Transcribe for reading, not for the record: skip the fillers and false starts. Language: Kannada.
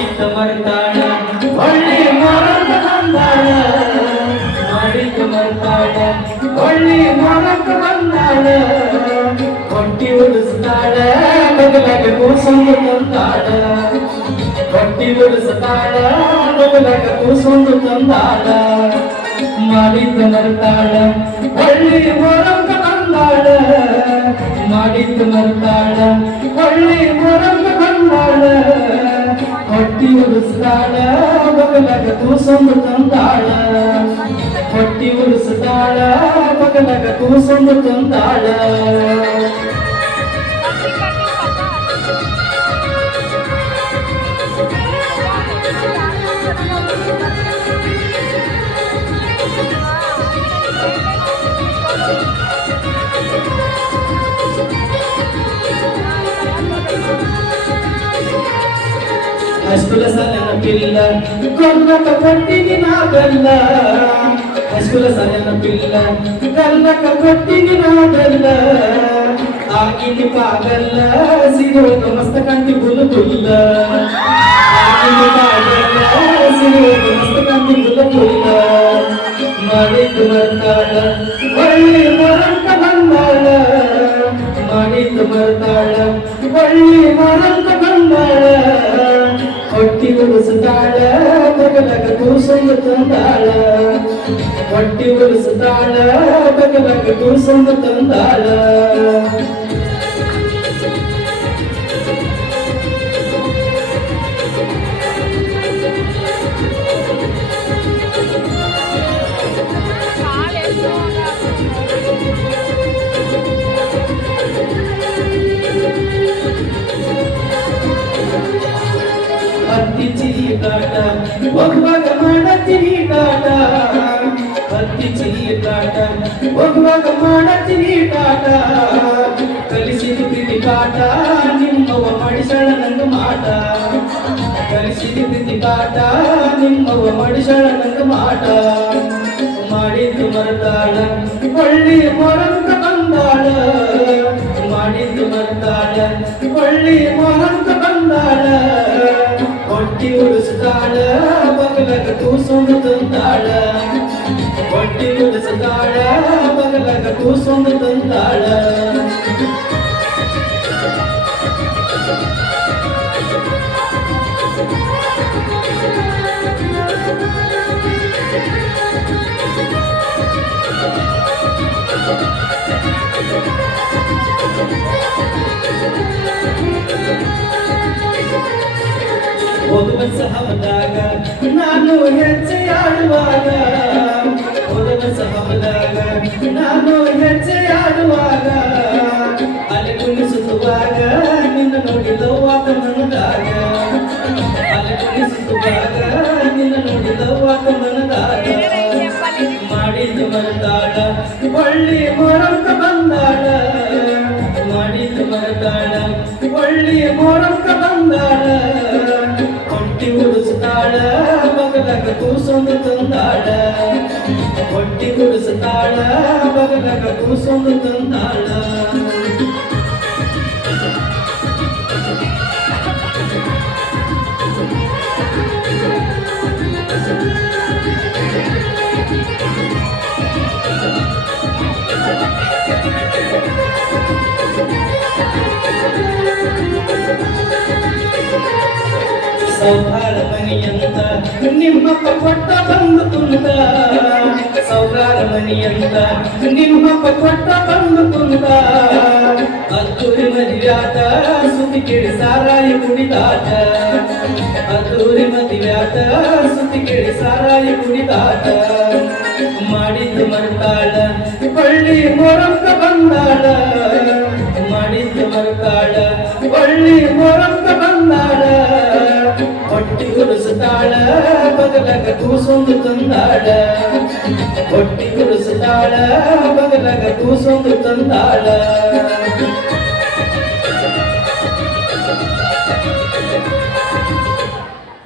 ಮಾಡಿದ್ದ ಮರ್ತಾಳ ಒಳ್ಳೆ ಮರಂತ ಬಂದಾಳ ಮಾಡಿದ್ದ ಮರ್ತಾಳ ಒಳ್ಳೆ ಮರಂತ ಬಂದಾಳ ಹೊಟ್ಟಿ ಉಳಿಸ್ತಾಳ ಬದಲಾಗ ಕೂಸೊಂದು ತಂದಾಳ ಹೊಟ್ಟಿ ಉಳಿಸ್ತಾಳ ಬದಲಾಗ ಕೂಸೊಂದು ತಂದಾಳ ಮಾಡಿದ್ದ ಮರ್ತಾಳ ಒಳ್ಳೆ ಮರಂತ ಬಂದಾಳ ಮಾಡಿದ್ದ ಮರ್ತಾಳ ಒಳ್ಳೆ ಮರಂತ ಬಂದಾಳ ಹೊಟ್ಟಿ ಉಳಿಸ್ತಾಳ ಬಗಲಾಗ ಕೂಸೊಂದು ತಂದಾಳ ಹೊಟ್ಟಿ ಉಳಿಸ್ತಾಳ ಬಗಲಾಗ ಕೂಸೊಂದು ತಂದಾಳ ಹಸ್ಕುಲ ಸಲನ ಪಿಲ್ಲ ಕಲ್ಲಕ ಕೊಟ್ಟಿನಿ ನಾಗಲ್ಲ ಹಸ್ಕುಲ ಸಲನ ಪಿಲ್ಲ ಕಲ್ಲಕ ಕೊಟ್ಟಿನಿ ನಾಗಲ್ಲ ಆಗಿನಿ ಪಾಗಲ್ಲ ಸಿಗೋದು ಮಸ್ತ ಕಂಟಿ ಬುಲು ಬುಲ್ಲ ಆಗಿನಿ ಪಾಗಲ್ಲ ಸಿಗೋದು ಮಸ್ತ ಕಂಟಿ ಬುಲು ಬುಲ್ಲ ಮಾಡಿದ್ದು ಮರ್ತಾಳ ಒಳ್ಳೆ ಮರಂತ ಬಂದಾಳ ಮಾಡಿದ್ದು ಮರ್ತಾಳ ಒಳ್ಳೆ ಮರಂತ ಬಂದಾಳ ಹೊಟ್ಟಿ ಉಳಿಸ್ತಾಳ ಬಗಲಾಗ ಕೂಸೊಂದು ತಂದಾಳ ಹೊಟ್ಟಿ ಉಳಿಸ್ತಾಳ ಬಗಲಾಗ ಕೂಸೊಂದು ತಂದಾಳ ಹತ್ತಿ ಚೀಲಾಟ ಹೋಗುವಾಗ ಮಾಡತ್ತೀನಿ ಟಾಟ ಹತ್ತಿ ಚೀಲಾಟ ಹೋಗುವಾಗ ಮಾಡತ್ತೀನಿ ಟಾಟ ಕಲಿಸಿದ ಪ್ರೀತಿ ಪಾಠ ನಿಮ್ಮವ ಮಾಡಿಸಳ ನಂಗ ಮಾಟ ಕಲಿಸಿದ ಪ್ರೀತಿ ಪಾಠ ನಿಮ್ಮವ ಮಾಡಿಸಳ ನಂಗ ಮಾಟ ಮಾಡಿದ್ದು ಮರತಾಳ ಒಳ್ಳೆ ಮೊರಂತ ಬಂದಾಳ ಮಾಡಿದ್ದು ಮರತಾಳ ಒಳ್ಳೆ ಮೊರಂತ ಬಂದಾಳ ಹೊಟ್ಟಿ ಉಳಿಸ್ತಾಳ ಬಗಲಾಗ ಕೂಸೊಂದು ತಂದಾಳ ಹೊಟ್ಟಿ ಉಳಿಸ್ತಾಳ ಬಗಲಾಗ ಕೂಸೊಂದು ತಂದಾಳ ಓದುವ ಸಹವದಾಗ ನಾನು ಹೆಜ್ಜೆಯಾಡುವಾಗ ಓದುವ ಸಹವದಾಗ ನಾನು ಹೆಜ್ಜೆಯಾಡುವಾಗ ಅಲ್ಲಿ ಕುಣಿಸುವಾಗ ನಿನ್ನ ನೋಡಿದವಾದ ಮನದಾಗ ಅಲ್ಲಿ ಕುಣಿಸುವಾಗ ನಿನ್ನ ನೋಡಿದವಾದ ಮನದಾಗ ಮಾಡಿದ್ದು ಮರತಾಳ ಒಳ್ಳೆ ಮೊರಂತ ಬಂದಾಳ ಮಾಡಿದ್ದು ಮರತಾಳ ಒಳ್ಳೆ ಮೊರಂತ ಬಂದಾಳ ಹೊಟ್ಟಿ ಉಳಿಸ್ತಾಳ ಬಗಲಾಗ ಕೂಸೊಂದು ತಂದಾಳ ಹೊಟ್ಟಿ ಉಳಿಸ್ತಾಳ ಬಗಲಾಗ ಕೂಸೊಂದು ತಂದಾಳ ಸೌಹಾರ ಮನಿಯಂತ ನಿಮ್ಮಪ್ಪ ಕೊಟ್ಟ ಬಂದು ತುಂಡ ಸೌಹಾರ ಮನಿಯಂತ ನಿಮ್ಮಪ್ಪ ಕೊಟ್ಟ ಬಂದು ತುಂಡ ಅದ್ದೂರಿ ಮದುವ್ಯಾತ ಸುದ್ದಿ ಕೇಳಿ ಸಾರಾಯಿ ಕುಡಿದಾಟ ಅದ್ದೂರಿ ಮದುವ್ಯಾತ ಸುದ್ದಿ ಕೇಳಿ ಸಾರಾಯಿ ಕುಡಿದಾಟ ಮಾಡಿದ್ದು ಮರ್ತಾಳ ಒಳ್ಳೆ ಮೊರಂತ ಬಂದಾಳ ಮಾಡಿದ್ದು ಮರ್ತಾಳ ಒಳ್ಳೆ ಮೊರಂತ ಬಂದಾಳ ಹೊಟ್ಟಿ ಉಳಿಸ್ತಾಳ ಬಗಲಾಗ ಕೂಸೊಂದು ತಂದಾಳ ಹೊಟ್ಟಿ ಉಳಿಸ್ತಾಳ ಬಗಲಾಗ ಕೂಸೊಂದು ತಂದಾಳ